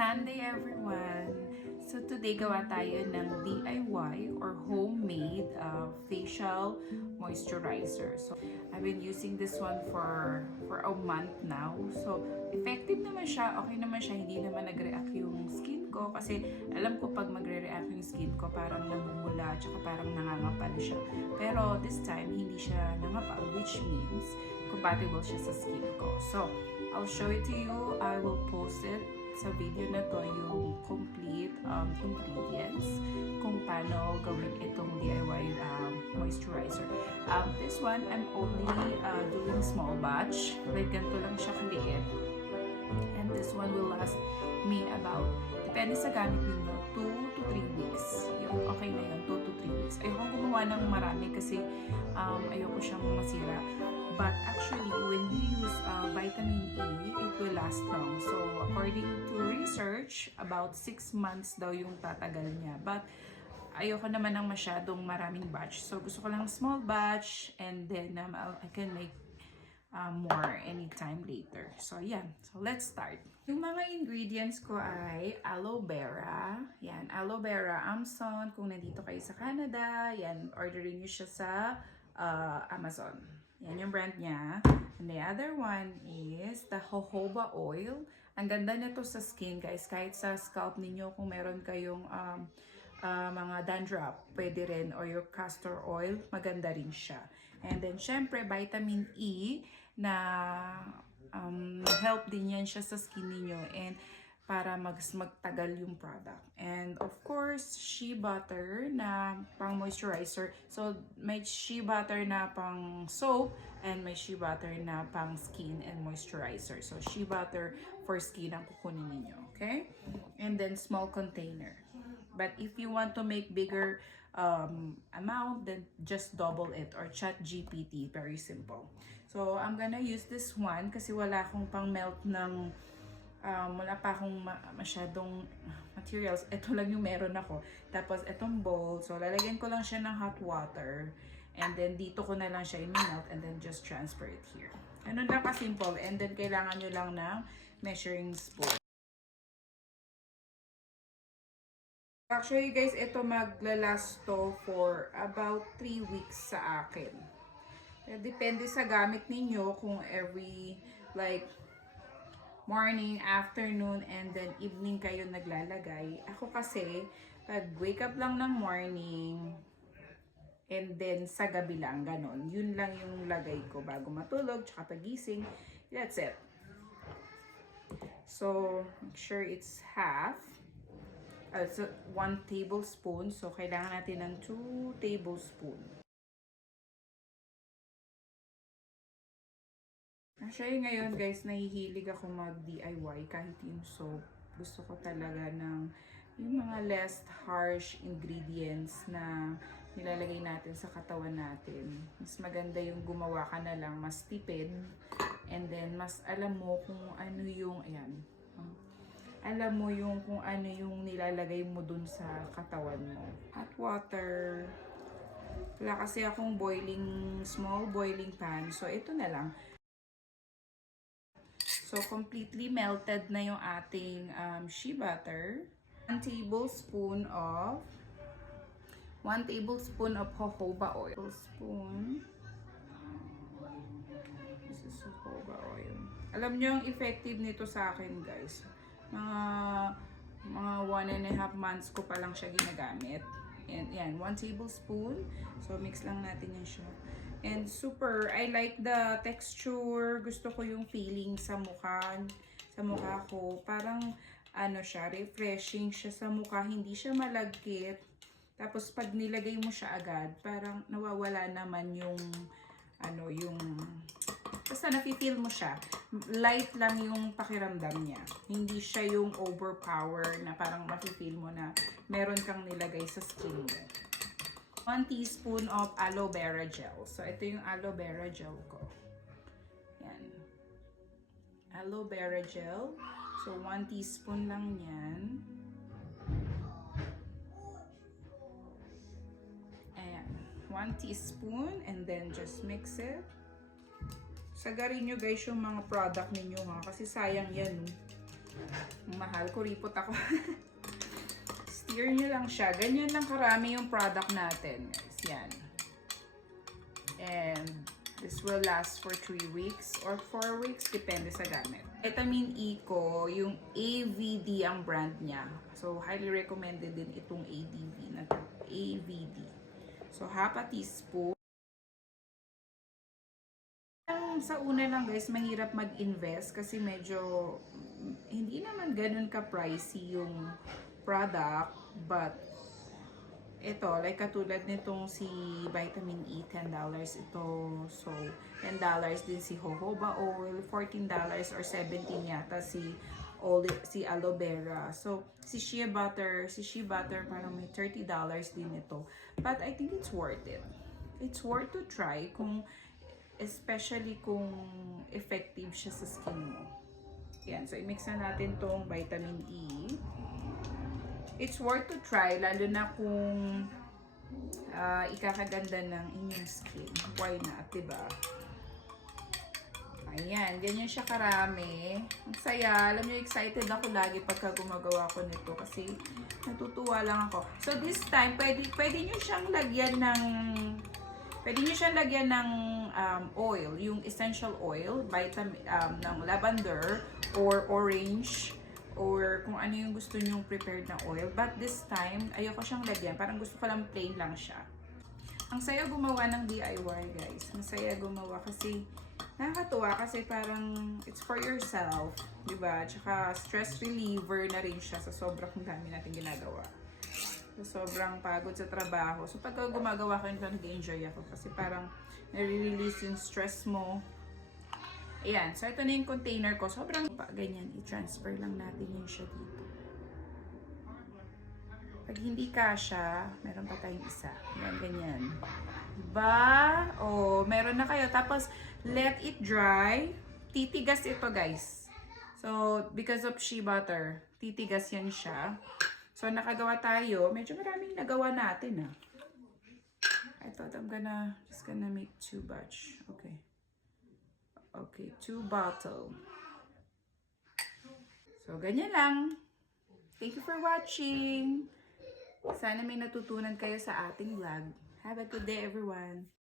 Sunday everyone! So today gawa tayo ng DIY or homemade facial moisturizer. So I've been using this one for a month now. So effective naman siya, okay naman siya, hindi naman nag-react yung skin ko kasi alam ko pag magre-react yung skin ko parang namumula at parang nangangapal siya. Pero this time hindi siya nangapal, which means compatible siya sa skin ko. So I'll show it to you. I will post it sa video na to yung complete ingredients kung paano gawin itong DIY moisturizer. This one, I'm only doing small batch. Like ganito lang siya kaliit. And this one will last me about, depende sa gamit ninyo, 2 to 3 weeks. Yung okay na yun, 2 to 3 weeks. Ayoko gumawa ng marami kasi ayoko siyang masira. But actually, when you use vitamin E, it will last long. So, according to research, about 6 months daw yung tatagal niya. But, ayoko naman ng masyadong maraming batch. So, gusto ko lang small batch and then I can make more anytime later. So, yan. So, let's start. Yung mga ingredients ko ay aloe vera. Yan, aloe vera Amazon. Kung nandito kayo sa Canada, yan, orderin nyo siya sa Amazon. Yan yung brand niya. And the other one is the jojoba oil. Ang ganda nito sa skin, guys. Kahit sa scalp ninyo, kung meron kayong mga dandruff, pwede rin. Or your castor oil, maganda rin siya. And then, syempre, vitamin E na help din yan siya sa skin ninyo. And para magtagal yung product. And of course, shea butter na pang moisturizer. So, may shea butter na pang soap and may shea butter na pang skin and moisturizer. So, shea butter for skin ang kukunin ninyo, okay? And then, small container. But if you want to make bigger amount, then just double it or chat GPT. Very simple. So, I'm gonna use this one kasi wala akong pang melt ng wala pa akong masyadong materials. Ito lang yung meron ako. Tapos, itong bowl. So, lalagyan ko lang siya ng hot water. And then, dito ko na lang siya i-melt. And then, just transfer it here. Ano lang ka-simple. And then, kailangan nyo lang ng measuring spoon. Actually, guys, ito maglalast to for about 3 weeks sa akin. Depende sa gamit ninyo kung every, like, morning, afternoon, and then evening kayo naglalagay. Ako kasi, pag wake up lang ng morning, and then sa gabi lang, ganon. Yun lang yung lagay ko bago matulog, tsaka pagising. That's it. So, make sure it's half. So, 1 tablespoon. So, kailangan natin ng 2 tablespoon. Actually, ngayon guys, nahihilig ako mag-DIY kahit yung soap. Gusto ko talaga ng yung mga less harsh ingredients na nilalagay natin sa katawan natin. Mas maganda yung gumawa ka na lang, mas tipid. And then, mas alam mo kung ano yung, ayan. Alam mo yung kung ano yung nilalagay mo dun sa katawan mo. Hot water. Wala kasi akong small boiling pan. So, ito na lang. So, completely melted na yung ating shea butter. 1 tablespoon of jojoba oil. This is jojoba oil. Alam nyo, ang effective nito sa akin, guys. Mga 1.5 months ko pa lang siya ginagamit. And yan, 1 tablespoon. So, mix lang natin yan siya. And super, I like the texture. Gusto ko yung feeling sa mukha ko. Parang, ano siya, refreshing siya sa mukha. Hindi siya malagkit. Tapos, pag nilagay mo siya agad, parang nawawala naman yung, basta nafe-feel mo siya. Light lang yung pakiramdam niya. Hindi siya yung overpower na parang mafe-feel mo na meron kang nilagay sa skin mo. 1 teaspoon of aloe vera gel. So, ito yung aloe vera gel ko. Yan. Aloe vera gel. So, 1 teaspoon lang yan. Ayan. 1 teaspoon. And then, just mix it. Sagarin nyo guys yung mga product ninyo ha. Kasi sayang yan. Mahal, kuripot ako. Stir nyo lang siya. Ganyan lang karami yung product natin, guys. Yan. And this will last for 3 weeks or 4 weeks, depende sa gamit. Vitamin E ko, yung AVD ang brand niya. So, highly recommended din itong ADV na to. AVD. So, half a teaspoon. Sa una lang guys, mahirap mag-invest kasi medyo hindi naman ganun ka-pricey yung product, but ito, like katulad nitong si Vitamin E, $10 ito. So, $10 din si jojoba oil, $14 or 17 yata si aloe vera. So, si shea butter parang may $30 din ito. But I think it's worth it. It's worth to try especially kung effective siya sa skin mo. Yan, so i-mix na natin tong vitamin E. It's worth to try, lalo na kung ikakaganda ng inyong skin. Why not, diba? Ayan, ganyan siya karami. Ang saya. Alam niyo, excited ako lagi pagka gumagawa ko nito kasi natutuwa lang ako. So this time, pwede niyo siyang lagyan ng oil, yung essential oil, ng lavender or orange or kung ano yung gusto nyong prepared na oil. But this time, ayoko siyang lagyan. Parang gusto ko lang plain lang siya. Ang saya gumawa ng DIY, guys. Ang saya gumawa kasi nakakatuwa kasi parang it's for yourself, diba? Tsaka stress reliever na rin siya sa sobrang dami natin ginagawa. So, sobrang pagod sa trabaho. So, pagka gumagawa ko nito, nag-enjoy ako kasi parang nare-release yung stress mo. Ayan. So, ito na yung container ko. Sobrang ganyan. I-transfer lang natin yun siya dito. Pag hindi kasha, meron pa tayong isa. Ayan, ganyan. Diba? O, meron na kayo. Tapos, let it dry. Titigas ito, guys. So, because of shea butter, titigas yan siya. So, nakagawa tayo. Medyo maraming nagawa natin, ah. I thought just gonna make 2 batch. Okay. Okay, 2 bottle. So, ganyan lang. Thank you for watching. Sana may natutunan kayo sa ating vlog. Have a good day, everyone.